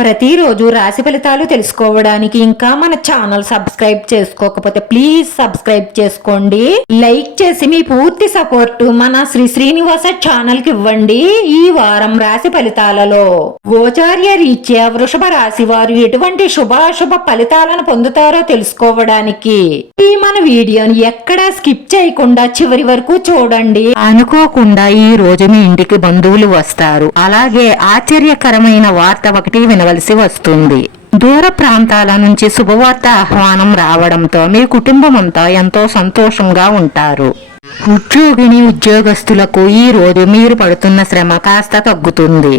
ప్రతిరోజు రాశి ఫలితాలు తెలుసుకోవడానికి ఇంకా మన ఛానల్ సబ్స్క్రైబ్ చేసుకోకపోతే ప్లీజ్ సబ్స్క్రైబ్ చేసుకోండి. లైక్ చేసి మీ పూర్తి సపోర్ట్ మన శ్రీ శ్రీనివాస ఛానల్కి ఇవ్వండి ఈ వారం రాశి ఫలితాలలో. గోచార్య రీత్యా వృషభ రాశి వారు ఎటువంటి శుభాశుభ ఫలితాలను పొందుతారో తెలుసుకోవడానికి ఈ మన వీడియోని ఎక్కడా స్కిప్ చేయకుండా చివరి వరకు చూడండి. అనుకోకుండా ఈ రోజు మీ ఇంటికి బంధువులు వస్తారు. అలాగే ఆశ్చర్యకరమైన వార్త ఒకటి వినవలసి వస్తుంది. దూర ప్రాంతాల నుంచి శుభవార్త ఆహ్వానం రావడంతో మీ కుటుంబం అంతా ఎంతో సంతోషంగా ఉంటారు. ఉద్యోగిని ఉద్యోగస్తులకు ఈ రోజు మీరు పడుతున్న శ్రమ కాస్త తగ్గుతుంది.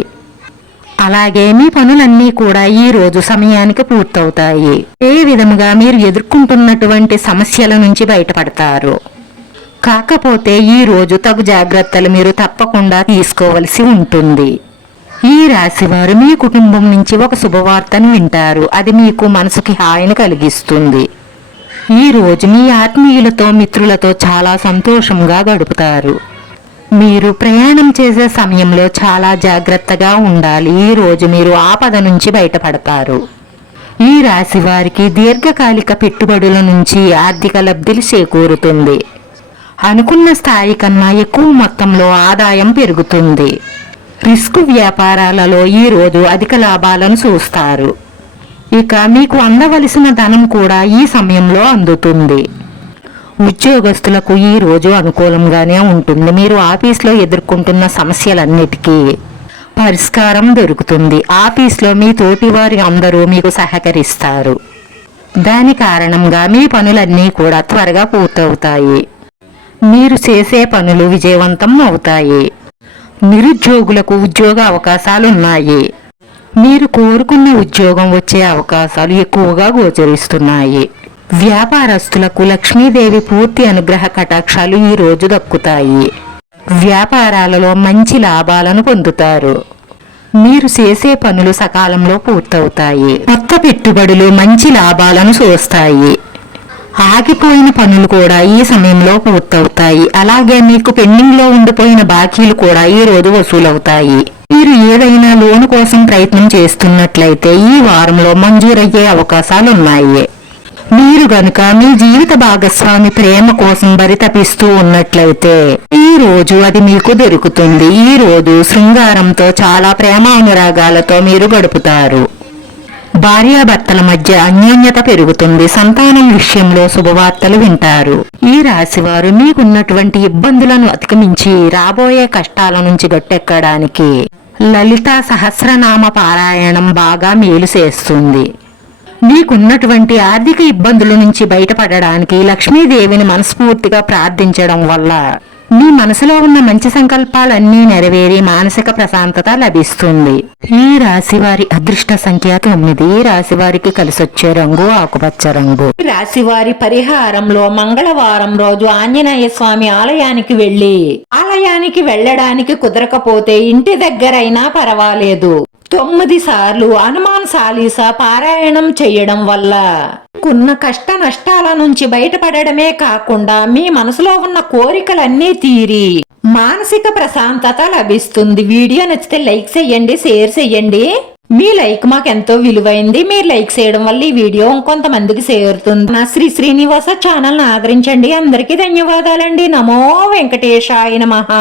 అలాగే మీ పనులన్నీ కూడా ఈ రోజు సమయానికి పూర్తవుతాయి. ఏ విధముగా మీరు ఎదుర్కొంటున్నటువంటి సమస్యల నుంచి బయటపడతారు? కాకపోతే ఈ రోజు తగు జాగ్రత్తలు మీరు తప్పకుండా తీసుకోవలసి ఉంటుంది. రాశివారు మీ కుటుంబం నుంచి ఒక శుభవార్తను వింటారు. అది మీకు మనసుకి హాయిని కలిగిస్తుంది. ఈ రోజు మీ ఆత్మీయులతో మిత్రులతో చాలా సంతోషంగా గడుపుతారు. మీరు ప్రయాణం చేసే సమయంలో చాలా జాగ్రత్తగా ఉండాలి. ఈ రోజు మీరు ఆపద నుంచి బయటపడతారు. ఈ రాశి వారికి దీర్ఘకాలిక పెట్టుబడుల నుంచి ఆర్థిక లబ్ధిలు చేకూరుతుంది. అనుకున్న స్థాయి కన్నా ఎక్కువ మొత్తంలో ఆదాయం పెరుగుతుంది. రిస్క్ వ్యాపారాలలో ఈ రోజు అధిక లాభాలను చూస్తారు. ఇక మీకు అందవలసిన ధనం కూడా ఈ సమయంలో అందుతుంది. ఉద్యోగస్తులకు ఈ రోజు అనుకూలంగానే ఉంటుంది. మీరు ఆఫీస్లో ఎదుర్కొంటున్న సమస్యలన్నిటికీ పరిష్కారం దొరుకుతుంది. ఆఫీస్లో మీ తోటివారి అందరూ మీకు సహకరిస్తారు. దాని కారణంగా మీ పనులన్నీ కూడా త్వరగా పూర్తవుతాయి. మీరు చేసే పనులు విజయవంతం అవుతాయి. నిరుద్యోగులకు ఉద్యోగ అవకాశాలున్నాయి. మీరు కోరుకున్న ఉద్యోగం వచ్చే అవకాశాలు ఎక్కువగా గోచరిస్తున్నాయి. వ్యాపారస్తులకు లక్ష్మీదేవి పూర్తి అనుగ్రహ కటాక్షాలు ఈ రోజు దక్కుతాయి. వ్యాపారాలలో మంచి లాభాలను పొందుతారు. మీరు చేసే పనులు సకాలంలో పూర్తవుతాయి. కొత్త పెట్టుబడులు మంచి లాభాలను చూస్తాయి ఆగిపోయిన పనులు కూడా ఈ సమయంలో పూర్తవుతాయి. అలాగే మీకు పెండింగ్లో ఉండిపోయిన బాకీలు కూడా ఈ రోజు వసూలవుతాయి. మీరు ఏదైనా లోన్ కోసం ప్రయత్నం చేస్తున్నట్లయితే ఈ వారంలో మంజూరయ్యే అవకాశాలున్నాయి. మీరు గనుక మీ జీవిత భాగస్వామి ప్రేమ కోసం బరితపిస్తూ ఉన్నట్లయితే ఈ రోజు అది మీకు దొరుకుతుంది. ఈ రోజు శృంగారంతో చాలా ప్రేమ అనురాగాలతో మీరు గడుపుతారు. భార్యాభర్తల మధ్య అన్యోన్యత పెరుగుతుంది. సంతానం విషయంలో శుభవార్తలు వింటారు. ఈ రాశివారు మీకున్నటువంటి ఇబ్బందులను అతిక్రమించి రాబోయే కష్టాల నుంచి గట్టెక్కడానికి లలిత సహస్రనామ పారాయణం బాగా మేలు చేస్తుంది. మీకున్నటువంటి ఆర్థిక ఇబ్బందుల నుంచి బయటపడడానికి లక్ష్మీదేవిని మనస్ఫూర్తిగా ప్రార్థించడం వల్ల మీ మనసులో ఉన్న మంచి సంకల్పాలన్నీ నెరవేరి మానసిక ప్రశాంతత లభిస్తుంది. ఈ రాశి వారి అదృష్ట సంఖ్య తొమ్మిది. రాశివారికి రాశి వారికి కలిసొచ్చే రంగు ఆకుపచ్చ రంగు. ఈ రాశి వారి పరిహారంలో మంగళవారం రోజు ఆంజనేయ స్వామి ఆలయానికి వెళ్ళి ఆలయానికి వెళ్ళడానికి కుదరకపోతే ఇంటి దగ్గరైనా పర్వాలేదు. తొమ్మిది సార్లు హనుమాన్ సాలీసా పారాయణం చేయడం వల్ల ఉన్న కష్ట నష్టాల నుంచి బయటపడడమే కాకుండా మీ మనసులో ఉన్న కోరికలన్నీ తీరి మానసిక ప్రశాంతత లభిస్తుంది. వీడియో నచ్చితే లైక్ చేయండి షేర్ చేయండి మీ లైక్ మాకు ఎంతో విలువైంది. మీరు లైక్ చేయడం వల్ల ఈ వీడియో ఇంకొంతమందికి చేరుతుంది. నా శ్రీ శ్రీనివాస ఛానల్ ఆదరించండి. అందరికీ ధన్యవాదాలండి. నమో వెంకటేశాయ నమః.